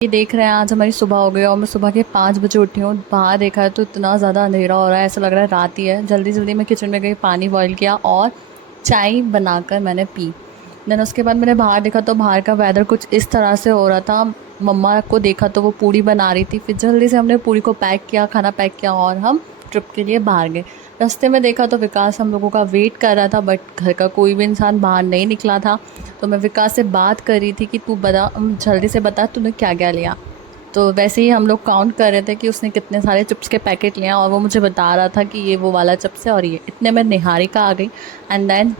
ये देख रहे हैं आज हमारी सुबह हो गई और मैं सुबह के 5 बजे उठी हूँ। बाहर देखा है तो इतना ज़्यादा अंधेरा हो रहा है, ऐसा लग रहा है रात ही है। जल्दी जल्दी मैं किचन में गई, पानी बॉईल किया और चाय बनाकर मैंने पी। देन उसके बाद मैंने बाहर देखा तो बाहर का वेदर कुछ इस तरह से हो रहा था। मम्मा को देखा तो वो पूड़ी बना रही थी। फिर जल्दी से हमने पूड़ी को पैक किया, खाना पैक किया और हम ट्रिप के लिए बाहर गए। रास्ते में देखा तो विकास हम लोगों का वेट कर रहा था, बट घर का कोई भी इंसान बाहर नहीं निकला था। तो मैं विकास से बात कर रही थी कि तू बता, जल्दी से बता तूने क्या क्या लिया। तो वैसे ही हम लोग काउंट कर रहे थे कि उसने कितने सारे चिप्स के पैकेट लिए हैं और वो मुझे बता रहा था कि ये वो वाला चिप्स है और ये इतने में निहारिका आ गई। एंड देन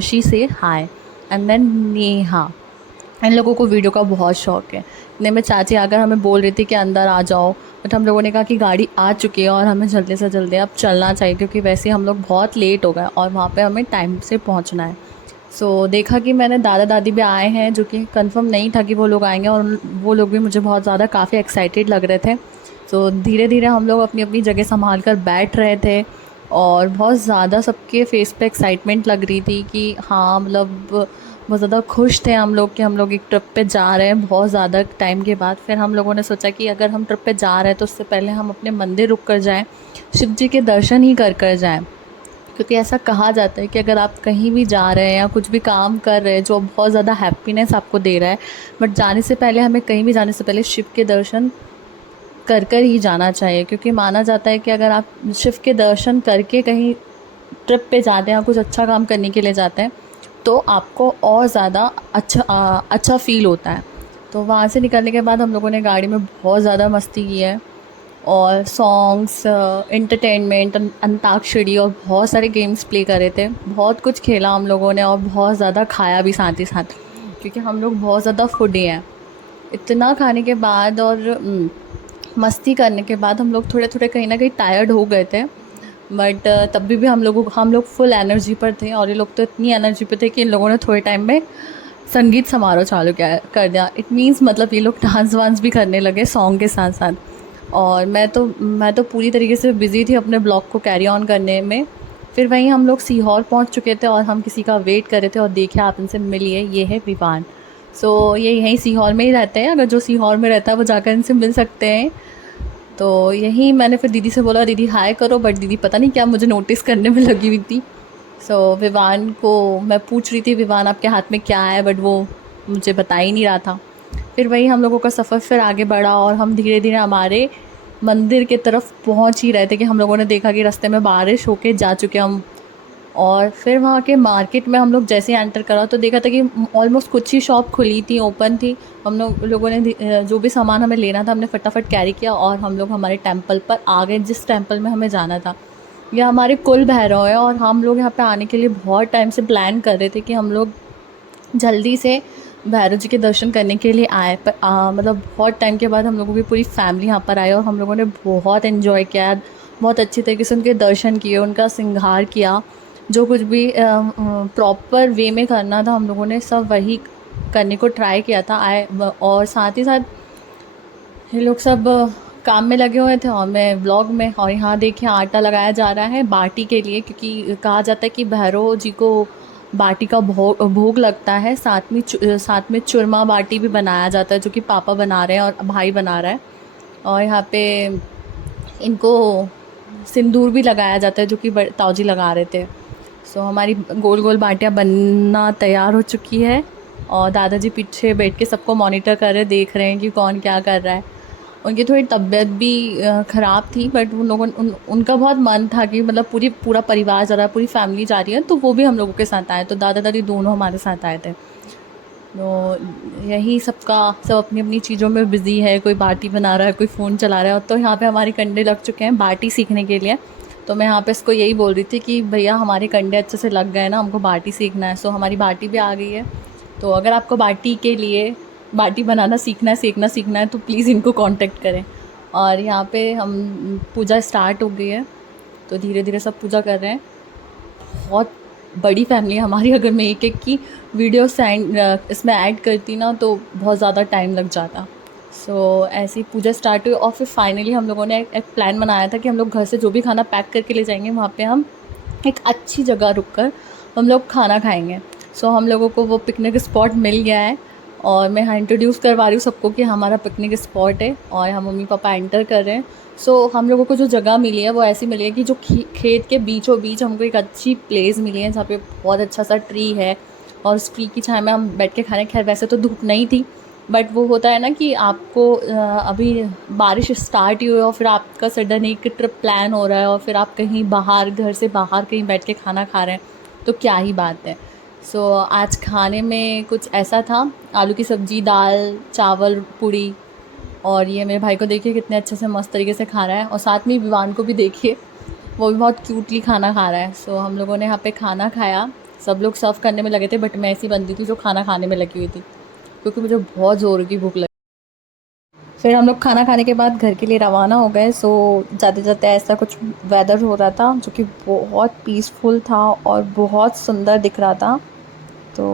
शी से हाय एंड देन नेहा। इन लोगों को वीडियो का बहुत शौक है। इतने में चाची आकर हमें बोल रही थी कि अंदर आ जाओ, बट हम लोगों ने कहा कि गाड़ी आ चुकी है और हमें जल्दी से जल्दी अब चलना चाहिए क्योंकि वैसे हम लोग बहुत लेट हो गए और वहाँ पे हमें टाइम से पहुँचना है। देखा कि मैंने दादा दादी भी आए हैं, जो कि कंफर्म नहीं था कि वो लोग आएंगे और वो लोग भी मुझे बहुत ज़्यादा काफ़ी एक्साइटेड लग रहे थे। धीरे धीरे हम लोग अपनी अपनी जगह संभाल कर बैठ रहे थे और बहुत ज़्यादा सबके फेस पे एक्साइटमेंट लग रही थी कि हाँ, मतलब बहुत ज़्यादा खुश थे हम लोग कि हम लोग एक ट्रिप पे जा रहे हैं बहुत ज़्यादा टाइम के बाद। फिर हम लोगों ने सोचा कि अगर हम ट्रिप पे जा रहे हैं तो उससे पहले हम अपने मंदिर रुक कर जाएँ, शिव जी के दर्शन ही कर जाएँ। क्योंकि ऐसा कहा जाता है कि अगर आप कहीं भी जा रहे हैं या कुछ भी काम कर रहे हैं जो बहुत ज़्यादा हैप्पीनेस आपको दे रहा है, बट जाने से पहले हमें कहीं भी जाने से पहले शिव के दर्शन कर ही जाना चाहिए। क्योंकि माना जाता है कि अगर आप शिव के दर्शन करके कहीं ट्रिप पे जाते हैं या कुछ अच्छा काम करने के लिए जाते हैं तो आपको और ज़्यादा अच्छा फ़ील होता है। तो वहाँ से निकलने के बाद हम लोगों ने गाड़ी में बहुत ज़्यादा मस्ती की है और सॉन्ग्स, एंटरटेनमेंट, अंताक्षरी और बहुत सारे गेम्स प्ले करे थे। बहुत कुछ खेला हम लोगों ने और बहुत ज़्यादा खाया भी साथ ही साथ, क्योंकि हम लोग बहुत ज़्यादा फूडी हैं। इतना खाने के बाद और मस्ती करने के बाद हम लोग थोड़े थोड़े कहीं ना कहीं टायर्ड हो गए थे, बट तब भी हम लोग फुल एनर्जी पर थे और ये लोग तो इतनी एनर्जी पे थे कि इन लोगों ने थोड़े टाइम में संगीत समारोह चालू किया कर दिया। इट मीन्स मतलब ये लोग डांस वांस भी करने लगे सॉन्ग के साथ साथ। और मैं तो पूरी तरीके से बिज़ी थी अपने ब्लॉग को कैरी ऑन करने में। फिर वहीं हम लोग सीहोर पहुंच चुके थे और हम किसी का वेट कर रहे थे और देखिए आप इनसे मिलिए, ये है विवान। ये यहीं सीहोर में ही रहते हैं, अगर जो सीहोर में रहता है वो जाकर इनसे मिल सकते हैं। तो यही मैंने फिर दीदी से बोला दीदी हाय करो, बट दीदी पता नहीं क्या मुझे नोटिस करने में लगी हुई थी। विवान को मैं पूछ रही थी विवान आपके हाथ में क्या है, बट वो मुझे बता ही नहीं रहा था। फिर वही हम लोगों का सफ़र फिर आगे बढ़ा और हम धीरे धीरे हमारे मंदिर की तरफ पहुंच ही रहे थे कि हम लोगों ने देखा कि रास्ते में बारिश होके जा चुके हम। और फिर वहाँ के मार्केट में हम लोग जैसे ही एंटर करा तो देखा था कि ऑलमोस्ट कुछ ही शॉप खुली थी, ओपन थी। हम लोगों ने जो भी सामान हमें लेना था हमने फटाफट कैरी किया और हम लोग हमारे टेंपल पर आ गए, जिस टेंपल में हमें जाना था। यह हमारे कुल भैरव है और हम लोग यहाँ पे आने के लिए बहुत टाइम से प्लान कर रहे थे कि हम लोग जल्दी से भैरव जी के दर्शन करने के लिए आए। पर मतलब बहुत टाइम के बाद हम लोगों की पूरी फैमिली यहाँ पर आई और हम लोगों ने बहुत इन्जॉय किया, बहुत अच्छी तरीके से उनके दर्शन किए, उनका श्रृंगार किया। जो कुछ भी प्रॉपर वे में करना था हम लोगों ने सब वही करने को ट्राई किया था। और साथ ही साथ ये लोग सब काम में लगे हुए थे और मैं व्लॉग में। और यहाँ देखिए आटा लगाया जा रहा है बाटी के लिए, क्योंकि कहा जाता है कि भैरव जी को बाटी का भोग लगता है। साथ में चूरमा बाटी भी बनाया जाता है, जो कि पापा बना रहे हैं और भाई बना रहा है। और यहाँ पे इनको सिंदूर भी लगाया जाता है, जो कि ताऊजी लगा रहे थे। हमारी गोल गोल बाटियाँ बनना तैयार हो चुकी है और दादाजी पीछे बैठ के सबको मॉनिटर कर रहे, देख रहे हैं कि कौन क्या कर रहा है। उनकी थोड़ी तबीयत भी ख़राब थी, बट उनका बहुत मन था कि मतलब पूरा परिवार जा रहा है, पूरी फैमिली जा रही है, तो वो भी हम लोगों के साथ आए। तो दादा दादी दोनों हमारे साथ आए थे। यही सब अपनी अपनी चीज़ों में बिज़ी है, कोई बाटी बना रहा है, कोई फ़ोन चला रहा है। तो यहाँ पे हमारे कंडे लग चुके हैं बाटी सीखने के लिए। तो मैं यहाँ पे इसको यही बोल रही थी कि भैया हमारे कंडे अच्छे से लग गए ना, हमको बाटी सीखना है। हमारी बाटी भी आ गई है। तो अगर आपको बाटी के लिए बाटी बनाना सीखना है तो प्लीज़ इनको कांटेक्ट करें। और यहाँ पे हम पूजा स्टार्ट हो गई है, तो धीरे धीरे सब पूजा कर रहे हैं। बहुत बड़ी फैमिली है हमारी, अगर मैं एक एक की वीडियो इसमें ऐड करती ना तो बहुत ज़्यादा टाइम लग जाता। ऐसे ही पूजा स्टार्ट हुई और फिर फाइनली हम लोगों ने एक प्लान बनाया था कि हम लोग घर से जो भी खाना पैक करके ले जाएंगे वहाँ पे हम एक अच्छी जगह रुक कर हम लोग खाना खाएंगे। हम लोगों को वो पिकनिक स्पॉट मिल गया है और मैं यहाँ इंट्रोड्यूस करवा रही हूँ सबको कि हमारा पिकनिक स्पॉट है और हम मम्मी पापा एंटर कर रहे हैं। सो हम लोगों को जो जगह मिली है वो ऐसी मिली है कि जो खेत के बीचों बीच हमको एक अच्छी प्लेस मिली है जहाँ पे बहुत अच्छा सा ट्री है और उस ट्री की छाया में हम बैठ के खाने। खैर वैसे तो धूप नहीं थी, बट वो होता है ना कि आपको अभी बारिश स्टार्ट ही हुई और फिर आपका सडन एक ट्रिप प्लान हो रहा है और फिर आप कहीं बाहर, घर से बाहर कहीं बैठ के खाना खा रहे हैं, तो क्या ही बात है। सो आज खाने में कुछ ऐसा था, आलू की सब्ज़ी, दाल, चावल, पूड़ी। और ये मेरे भाई को देखिए कितने अच्छे से मस्त तरीके से खा रहा है और साथ में विवान को भी देखिए, वो भी बहुत क्यूटली खाना खा रहा है। सो हम लोगों ने यहाँ पे खाना खाया। सब लोग सर्व करने में लगे थे बट मैं ऐसी बंदी थी जो खाना खाने में लगी हुई थी क्योंकि मुझे बहुत ज़ोर की भूख लगी। फिर हम लोग खाना खाने के बाद घर के लिए रवाना हो गए। सो जाते जाते ऐसा कुछ वेदर हो रहा था जो कि बहुत पीसफुल था और बहुत सुंदर दिख रहा था। तो